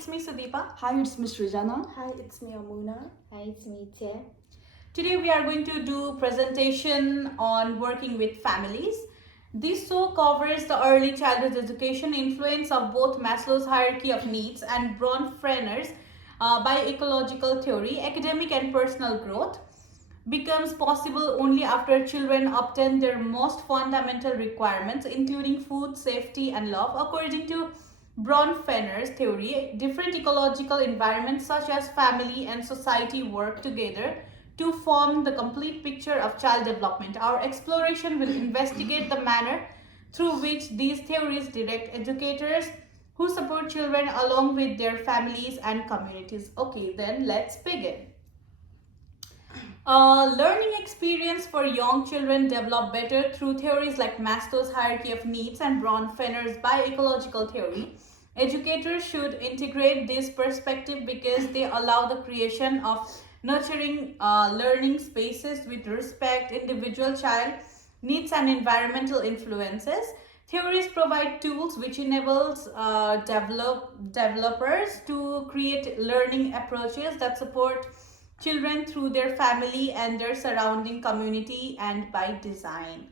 It's me, Sudeepa. Hi, it's Ms. Rijana. Hi, it's me, Amuna. Hi, it's me, Che. Today we are going to do presentation on working with families. This show covers the early childhood education influence of both Maslow's hierarchy of needs and Bronfenner's bi-ecological theory. Academic and personal growth becomes possible only after children obtain their most fundamental requirements, including food, safety, and love. According to Bronfenner's theory, different ecological environments such as family and society work together to form the complete picture of child development. Our exploration will investigate the manner through which these theories direct educators who support children along with their families and communities. Okay, then let's begin. Learning experience for young children develop better through theories like Maslow's hierarchy of needs and Bronfenner's bi-ecological theory. Educators should integrate this perspective because they allow the creation of nurturing learning spaces with respect individual child needs and environmental influences. Theories provide tools which enables developers to create learning approaches that support children through their family and their surrounding community and by design.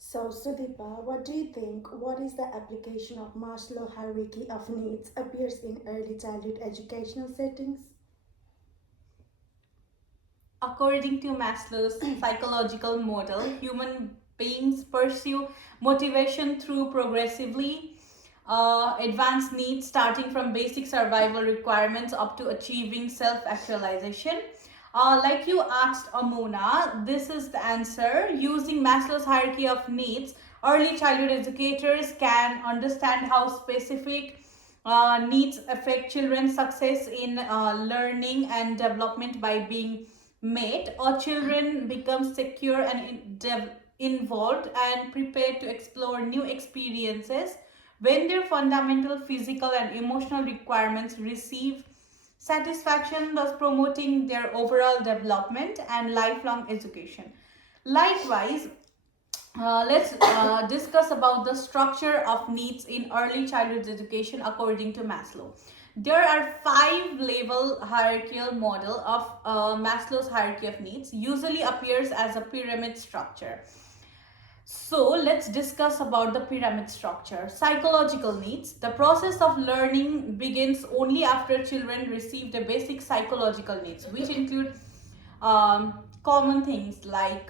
So, Sudeepa, what do you think? What is the application of Maslow hierarchy of needs appears in early childhood educational settings? According to Maslow's psychological model, human beings pursue motivation through progressively advanced needs, starting from basic survival requirements up to achieving self-actualization. Like you asked Amuna, this is the answer. Using Maslow's hierarchy of needs, early childhood educators can understand how specific needs affect children's success in learning and development by being met, or children become secure and involved and prepared to explore new experiences when their fundamental physical and emotional requirements receive satisfaction, thus promoting their overall development and lifelong education. Likewise, let's discuss about the structure of needs in early childhood education according to Maslow. There are 5-level hierarchical model of Maslow's hierarchy of needs, usually appears as a pyramid structure. So let's discuss about the pyramid structure. Psychological needs. The process of learning begins only after children receive the basic psychological needs, which include common things like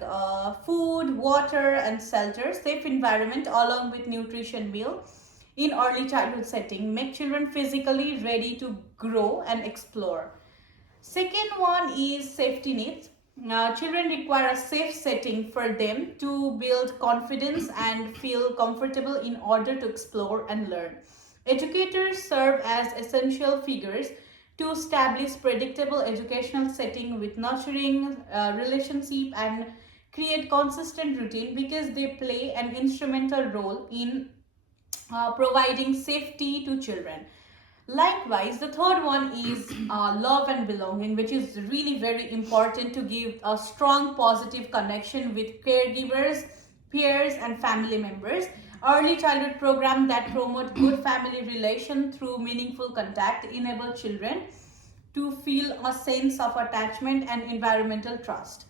food, water, and shelter, safe environment, along with nutrition meal in early childhood setting, make children physically ready to grow and explore. Second one is safety needs. Children require a safe setting for them to build confidence and feel comfortable in order to explore and learn. Educators serve as essential figures to establish predictable educational setting with nurturing relationship and create consistent routine because they play an instrumental role in providing safety to children. Likewise, the third one is love and belonging, which is really very important to give a strong positive connection with caregivers, peers, and family members. Early childhood programs that promote good family relation through meaningful contact enable children to feel a sense of attachment and environmental trust.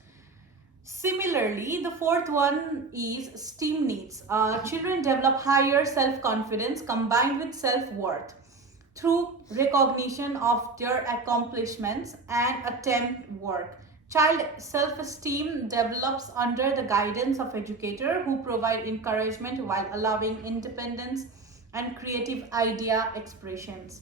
Similarly, the fourth one is STEAM needs. Children develop higher self-confidence combined with self-worth through recognition of their accomplishments and attempt work. Child self-esteem develops under the guidance of educators who provide encouragement while allowing independence and creative idea expressions.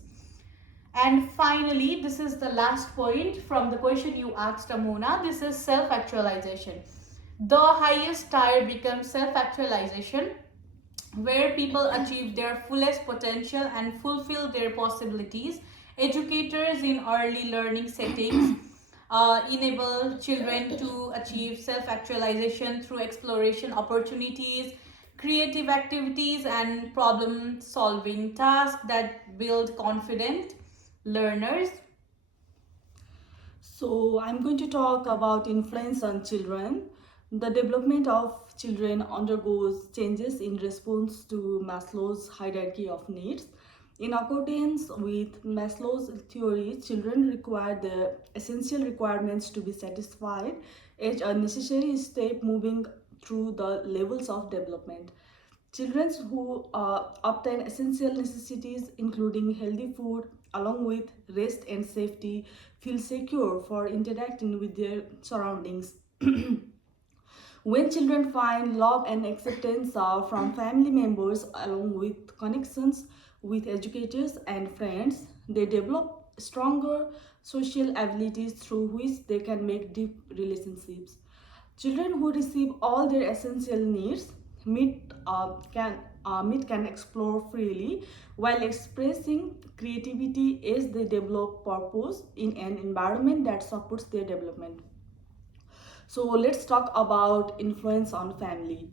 And finally, this is the last point from the question you asked, Amuna. This is self-actualization. The highest tier becomes self-actualization, where people achieve their fullest potential and fulfill their possibilities. Educators in early learning settings enable children to achieve self-actualization through exploration opportunities, creative activities, and problem-solving tasks that build confident learners. So, I'm going to talk about influence on children. The development of children undergoes changes in response to Maslow's hierarchy of needs. In accordance with Maslow's theory, children require the essential requirements to be satisfied as a necessary step moving through the levels of development. Children who obtain essential necessities, including healthy food, along with rest and safety, feel secure for interacting with their surroundings. When children find love and acceptance from family members along with connections with educators and friends, they develop stronger social abilities through which they can make deep relationships. Children who receive all their essential needs meet can explore freely while expressing creativity as they develop purpose in an environment that supports their development. So let's talk about influence on family.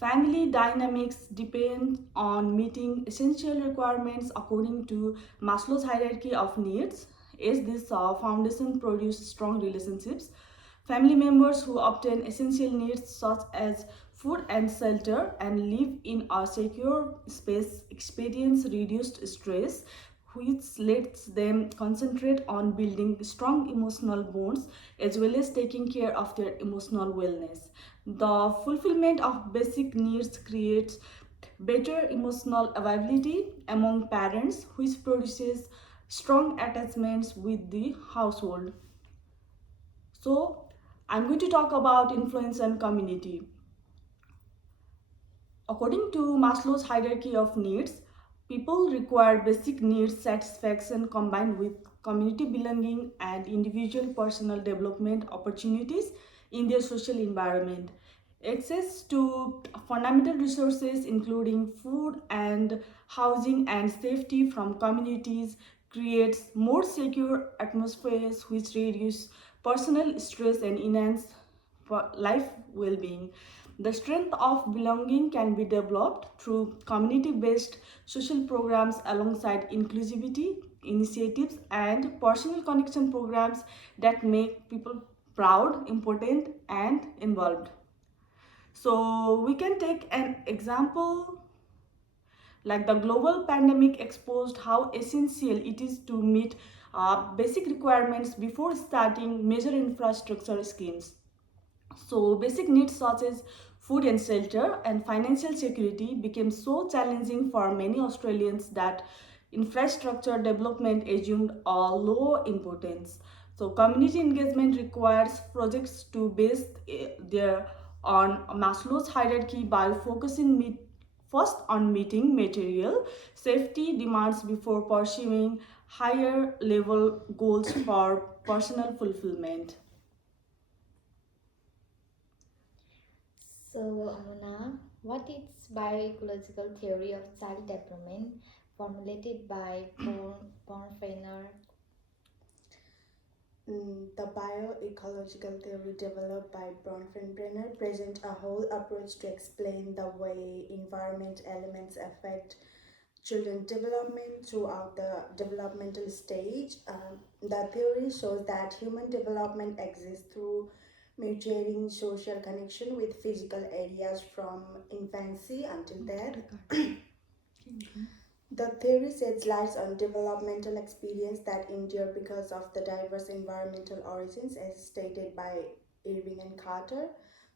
Family dynamics depend on meeting essential requirements according to Maslow's hierarchy of needs. As this foundation produces strong relationships, family members who obtain essential needs such as food and shelter and live in a secure space experience reduced stress, which lets them concentrate on building strong emotional bonds as well as taking care of their emotional wellness. The fulfillment of basic needs creates better emotional availability among parents, which produces strong attachments with the household. So, I'm going to talk about influence and community. According to Maslow's hierarchy of needs, people require basic needs satisfaction combined with community belonging and individual personal development opportunities in their social environment. Access to fundamental resources, including food and housing and safety from communities, creates more secure atmospheres which reduce personal stress and enhance life well-being. The strength of belonging can be developed through community-based social programs alongside inclusivity initiatives and personal connection programs that make people proud, important, and involved. So we can take an example like the global pandemic exposed how essential it is to meet basic requirements before starting major infrastructure schemes. So basic needs such as food and shelter and financial security became so challenging for many Australians that infrastructure development assumed a low importance. So community engagement requires projects to base their on Maslow's hierarchy by focusing first on meeting material safety demands before pursuing higher level goals for personal fulfillment. So, Amuna, what is bioecological theory of child development formulated by Bornfeiner? The bioecological theory developed by Bronfenbrenner presents a whole approach to explain the way environment elements affect children's development throughout the developmental stage. The theory shows that human development exists through mutuating social connection with physical areas from infancy until death. The theory sheds light on developmental experience that endure because of the diverse environmental origins, as stated by Irving and Carter.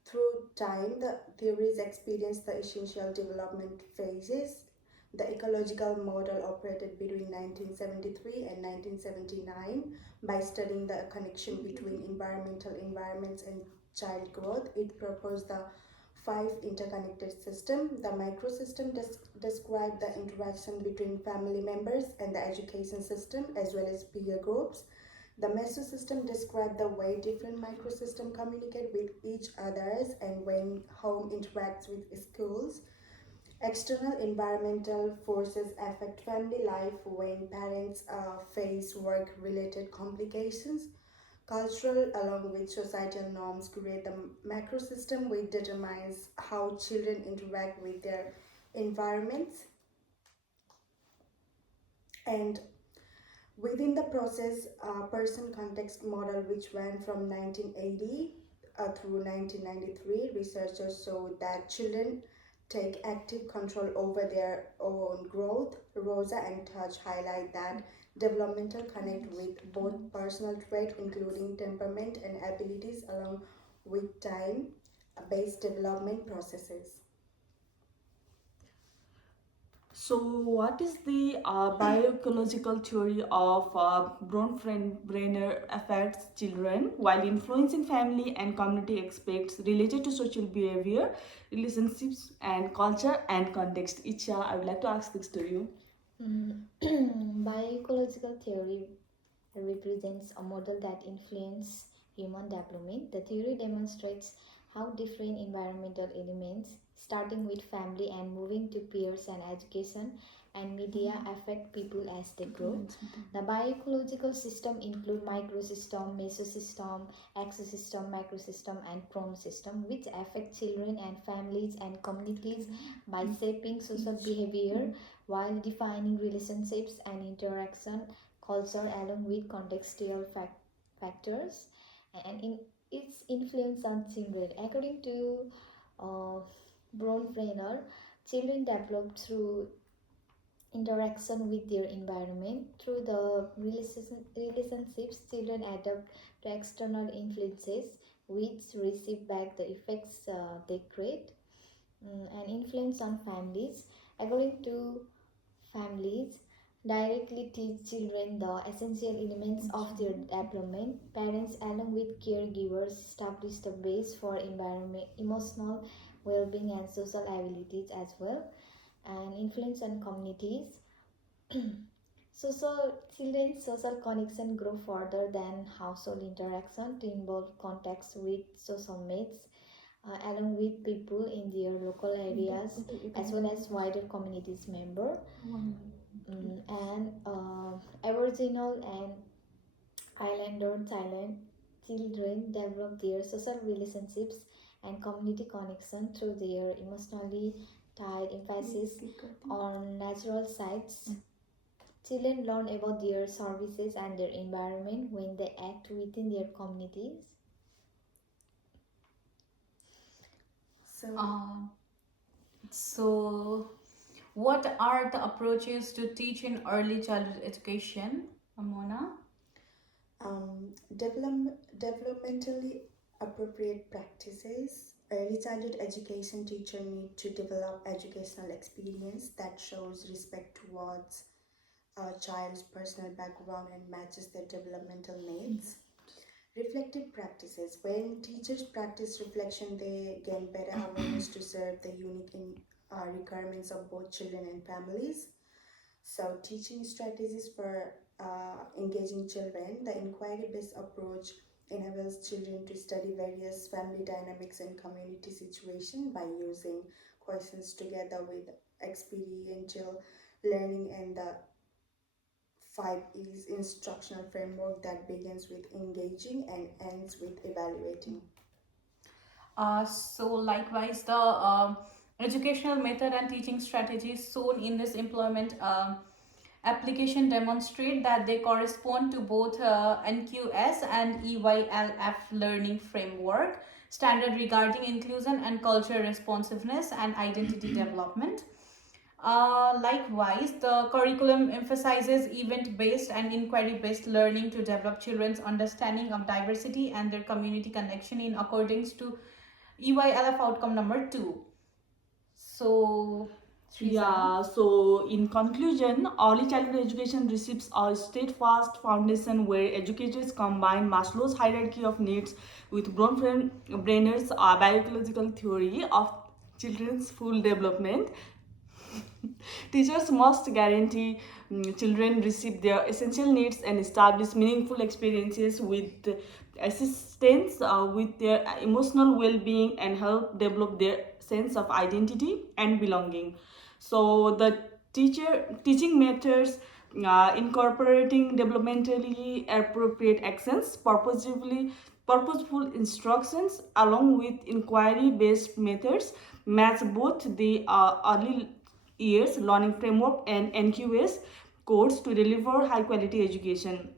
Through time, the theories experience the essential development phases. The ecological model operated between 1973 and 1979 by studying the connection between environmental environments and child growth. It proposed the five interconnected system. The microsystem describe the interaction between family members and the education system as well as peer groups. The mesosystem describe the way different microsystems communicate with each others and when home interacts with schools. External environmental forces affect family life when parents face work related complications. Cultural, along with societal norms, create the macrosystem which determines how children interact with their environments. And within the process, person context model, which ran from 1980 through 1993, researchers showed that children take active control over their own growth. Rosa and Touch highlight that developmental connect with both personal traits, including temperament and abilities, along with time based development processes. So, what is the bioecological theory of Bronfenbrenner affects children while influencing family and community aspects related to social behavior, relationships, and culture and context? Icha, I would like to ask this to you. Bioecological theory represents a model that influences human development. The theory demonstrates how different environmental elements, starting with family and moving to peers and education and media, affect people as they grow. The bioecological system include microsystem, mesosystem, exosystem, macrosystem, and chronosystem, which affect children and families and communities by shaping social behavior while defining relationships and interaction culture along with contextual factors and in its influence on children. According to uh, Bronfenbrenner, children develop through interaction with their environment. Through the relationships, children adapt to external influences which receive back the effects they create. And influence on families. According to families, directly teach children the essential elements of their development. Parents, along with caregivers, establish the base for environment, emotional well-being, and social abilities as well. And influence on communities. Children's social connection grow further than household interaction to involve contacts with social mates, along with people in their local areas as well as wider communities member. And Aboriginal and Islander children develop their social relationships and community connection through their emotionally tied emphasis on natural sites. Children learn about their services and their environment when they act within their communities. So, So, what are the approaches to teach in early childhood education, Amona? developmentally appropriate practices. Early childhood education teacher need to develop educational experience that shows respect towards a child's personal background and matches their developmental needs. Reflective practices. When teachers practice reflection, they gain better awareness to serve the unique requirements of both children and families. So, teaching strategies for engaging children, the inquiry based approach enables children to study various family dynamics and community situations by using questions together with experiential learning and the 5 E's instructional framework that begins with engaging and ends with evaluating. So likewise, the educational method and teaching strategies shown in this employment application demonstrate that they correspond to both NQS and EYLF learning framework standard regarding inclusion and culture responsiveness and identity development. Likewise, the curriculum emphasizes event based and inquiry based learning to develop children's understanding of diversity and their community connection in accordance to EYLF outcome number 2. So, Yeah, so in conclusion, early childhood education receives a steadfast foundation where educators combine Maslow's hierarchy of needs with Bronfenbrenner's bioecological theory of children's full development. Teachers must guarantee children receive their essential needs and establish meaningful experiences with assistance with their emotional well-being and help develop their sense of identity and belonging. So the teaching methods incorporating developmentally appropriate actions, purposeful instructions, along with inquiry-based methods match both the early years learning framework and NQS course to deliver high quality education.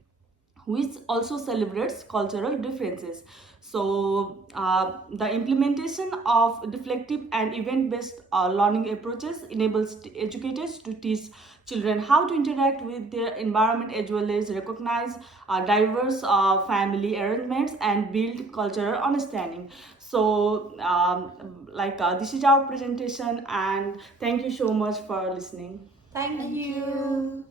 which also celebrates cultural differences. So, the implementation of reflective and event-based learning approaches enables educators to teach children how to interact with their environment as well as recognize diverse family arrangements and build cultural understanding. So, this is our presentation, and thank you so much for listening. Thank Thank you. you.